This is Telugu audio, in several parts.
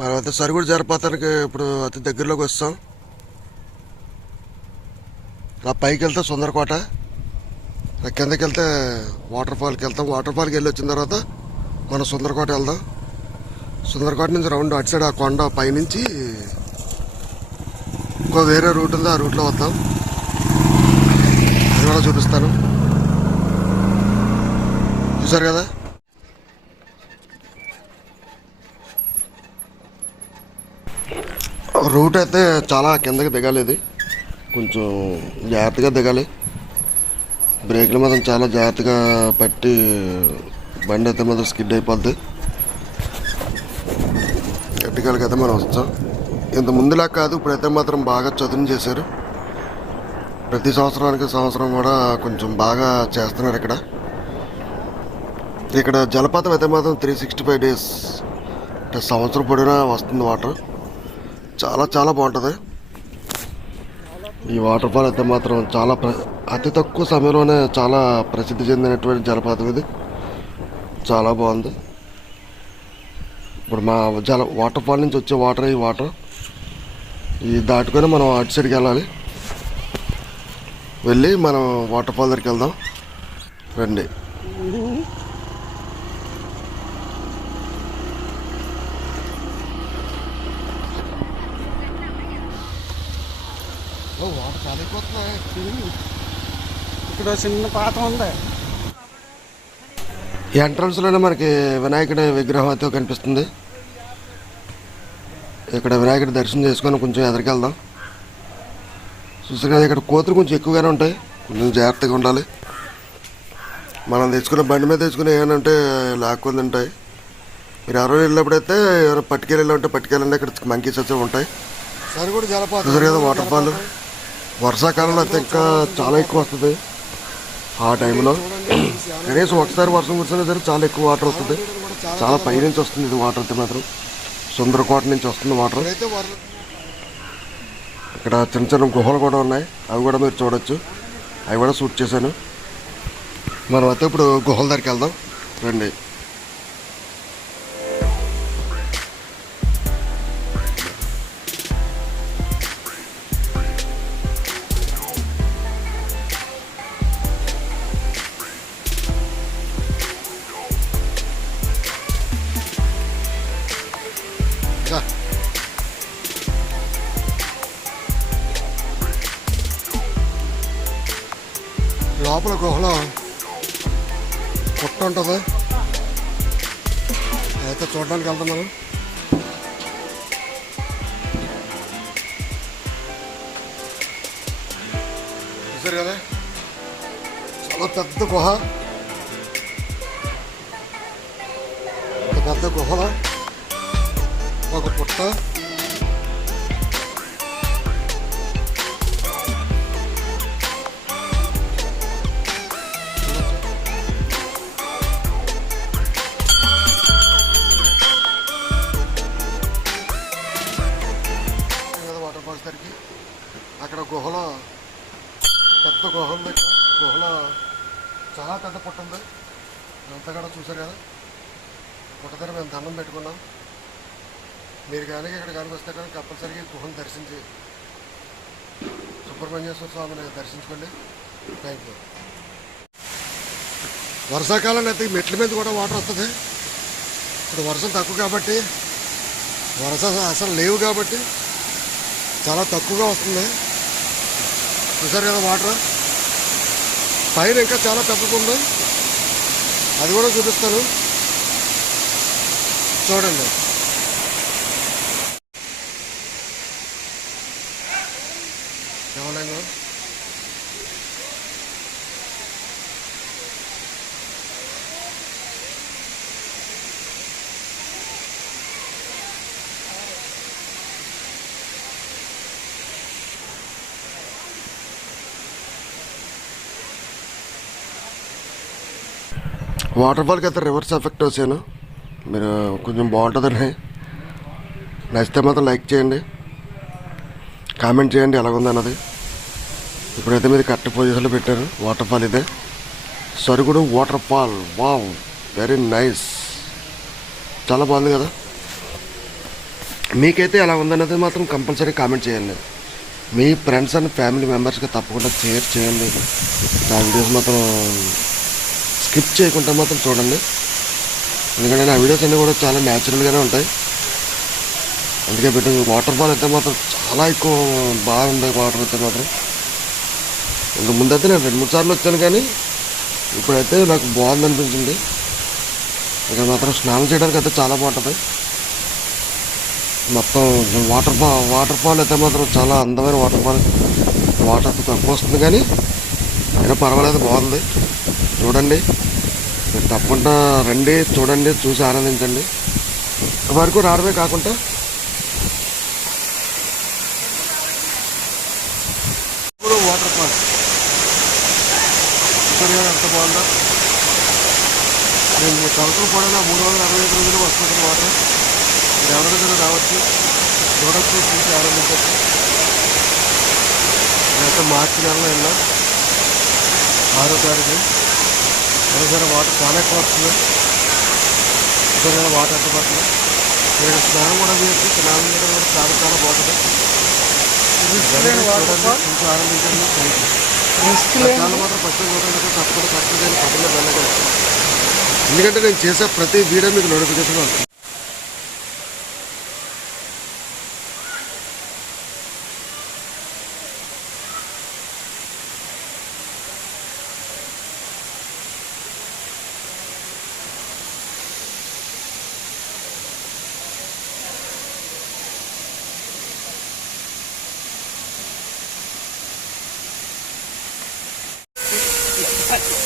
మనం అయితే సరుగుడు జలపాతానికి ఇప్పుడు అతి దగ్గరలోకి వస్తాం. ఇలా పైకి వెళ్తే సుందరకోట ఇలా కిందకి వెళ్తే వాటర్ ఫాల్కి వెళ్తాం. వాటర్ ఫాల్కి వెళ్ళి వచ్చిన తర్వాత మనం సుందరకోట వెళ్దాం. సుందరకోట నుంచి రౌండ్ అటు సైడ్ ఆ కొండ పైనుంచి ఇంకో వేరే రూట్ ఉంది ఆ రూట్లో వద్దాం. అది కూడా చూపిస్తాను. చూసారు కదా? రూట్ అయితే చాలా కిందకి దిగాలి ఇది. కొంచెం జాగ్రత్తగా దిగాలి. బ్రేక్ల మాత్రం చాలా జాగ్రత్తగా పట్టి బండి అయితే మాత్రం స్కిడ్ అయిపోద్ది. ఎట్టికాలకి అయితే మనం వస్తాం. ఇంత ముందులా కాదు ఇప్పుడైతే మాత్రం బాగా చదును చేశారు. ప్రతి సంవత్సరానికి సంవత్సరం కూడా కొంచెం బాగా చేస్తున్నారు ఇక్కడ. ఇక్కడ జలపాతం అయితే మాత్రం త్రీ సిక్స్టీ ఫైవ్ డేస్ అంటే సంవత్సరం పొడినా వస్తుంది వాటర్. చాలా చాలా బాగుంటుంది. ఈ వాటర్ ఫాల్ అయితే మాత్రం చాలా ప్ర అతి తక్కువ సమయంలోనే చాలా ప్రసిద్ధి చెందినటువంటి జలపాతం ఇది. చాలా బాగుంది. ఇప్పుడు మా జల వాటర్ ఫాల్ నుంచి వచ్చే వాటర్ ఈ వాటర్ ఈ దాటుకొని మనం అటు సైడ్కి వెళ్ళాలి. వెళ్ళి మనం వాటర్ ఫాల్ దగ్గరికి వెళ్దాం. రండి వాటర్ చాలా అయిపోతున్నాయి ఇక్కడ చిన్న పాత ఉంది. ఎంట్రన్స్లోనే మనకి వినాయకుడి విగ్రహం అయితే కనిపిస్తుంది. ఇక్కడ వినాయకుడి దర్శనం చేసుకొని కొంచెం ఎదరికెళ్దాం. చూసారు కదా ఇక్కడ కోతులు కొంచెం ఎక్కువగానే ఉంటాయి. కొంచెం జాగ్రత్తగా ఉండాలి. మనం తెచ్చుకున్న బండి మీద తెచ్చుకుని ఏమంటే లాక్కొని ఉంటాయి మీరు ఎవరో వెళ్ళినప్పుడైతే ఎవరో పట్టుకెళ్ళి ఉంటే పట్టుకెళ్ళండి ఇక్కడ మంకీస్ వచ్చి ఉంటాయి. సరే కూడా జలపాతం. చూసారు కదా వాటర్ ఫాల్ వర్షాకాలంలో అయితే ఇంకా చాలా ఎక్కువ వస్తుంది. ఆ టైంలో కనీసం ఒకసారి వర్షం కురిసినా సరే చాలా ఎక్కువ వాటర్ వస్తుంది. చాలా పై నుంచి వస్తుంది ఇది వాటర్ అయితే మాత్రం. సుందరకోట నుంచి వస్తుంది వాటర్. ఇక్కడ చిన్న చిన్న గుహలు కూడా ఉన్నాయి. అవి కూడా మీరు చూడొచ్చు. అవి కూడా షూట్ చేశాను. మనం అయితే ఇప్పుడు గుహల దగ్గరికి వెళ్దాం. రండి. లోపల గుహలో పుట్ట ఉంటుంది అయితే చూడడానికి వెళ్తున్నాను చూసారు కదా? చాలా పెద్ద గుహ. ఇంత పెద్ద గుహలో ఒక పుట్ట. వాటర్ అక్కడ గుహలో పెద్ద గుహల ఉంది గుహలో చాలా పెద్ద పుట్ట ఉంది. అంతా కూడా చూసారు కదా? పుట్ట దగ్గర మేము దండం పెట్టుకున్నాం. మీరు కానీ ఇక్కడ కానీ వస్తే కానీ కంపల్సరీగా గుహను దర్శించి సుబ్రహ్మణ్యేశ్వర స్వామిని దర్శించుకోండి. థ్యాంక్ యూ వర్షాకాలం అయితే మెట్ల మీద కూడా వాటర్ వస్తుంది. ఇప్పుడు వర్షం తక్కువ కాబట్టి వర్షం అసలు లేవు కాబట్టి చాలా తక్కువగా వస్తుంది. చూసారు కదా వాటర్? పైన ఇంకా చాలా పెద్దది ఉంది. అది కూడా చూపిస్తాను. చూడండి. ఎవరైనా వాటర్ ఫాల్కి అయితే రివర్స్ ఎఫెక్ట్ వచ్చాను మీరు కొంచెం బాగుంటుందని నచ్చితే మాత్రం లైక్ చేయండి. కామెంట్ చేయండి ఎలాగుంది అన్నది ఇప్పుడైతే మీరు కరెక్ట్ పొజిషన్లో పెట్టారు. వాటర్ ఫాల్ ఇదే. Sarugudu waterfall. Wow very nice చాలా బాగుంది కదా. మీకైతే ఎలా ఉందన్నది మాత్రం కంపల్సరీ కామెంట్ చేయండి. మీ ఫ్రెండ్స్ అండ్ ఫ్యామిలీ మెంబర్స్కి తప్పకుండా షేర్ చేయండి. నా వీడియోస్ మాత్రం స్కిప్ చేయకుండా మాత్రం చూడండి. ఎందుకంటే నా వీడియోస్ అన్నీ కూడా చాలా న్యాచురల్గానే ఉంటాయి. అందుకే పెట్టింది వాటర్ ఫాల్ అయితే మాత్రం చాలా ఎక్కువ బాగుంది వాటర్ అయితే మాత్రం. ఇంక ముందైతే నేను రెండు మూడు సార్లు వచ్చాను కానీ ఇప్పుడైతే నాకు బాగుంది అనిపించింది. ఇక్కడ మాత్రం స్నానం చేయడానికి అయితే చాలా బాగుంటుంది. మొత్తం వాటర్ ఫాల్ వాటర్ ఫాల్ అయితే మాత్రం చాలా అందమైన వాటర్ ఫాల్ వాటర్ తక్కువ వస్తుంది కానీ అయినా పర్వాలేదు బాగుంది. చూడండి. మీరు తప్పకుండా రండి చూడండి చూసి ఆనందించండి. వరకు రావడమే కాకుండా ఇప్పుడు వాటర్ ఫాల్ ఎంత బాగుందో. నేను తలుపులు కూడా మూడు వందల అరవై ఐదు రోజులు వస్తుంది వాటర్ మీరు ఎవరికైనా రావచ్చు చూడొచ్చు చూసి ఆనందించవచ్చు నేనైతే మార్చి నెలలో వెళ్ళాం ఆరో తారీఖు. ఒకసారి వాటర్ చాలా ఎక్కువ వస్తుంది ఒకసారి వాటర్ ఎంత పడుతుంది నేను స్నానం కూడా చేసి స్నానం చేయడం కూడా చాలా చాలా బాగుంటుంది. లేని చాలా మాత్రం ఫస్ట్ చూడండి తప్పకుండా నేను పక్కన వెళ్ళగలను ఎందుకంటే నేను చేసే ప్రతి వీడియో మీకు నోటిఫికేషన్ వస్తుంది.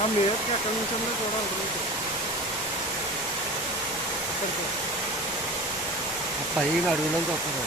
ఆ మీదకి ఎక్కడి నుంచి ఉందో చూడాలి పైన అడుగులోంచి వస్తుంది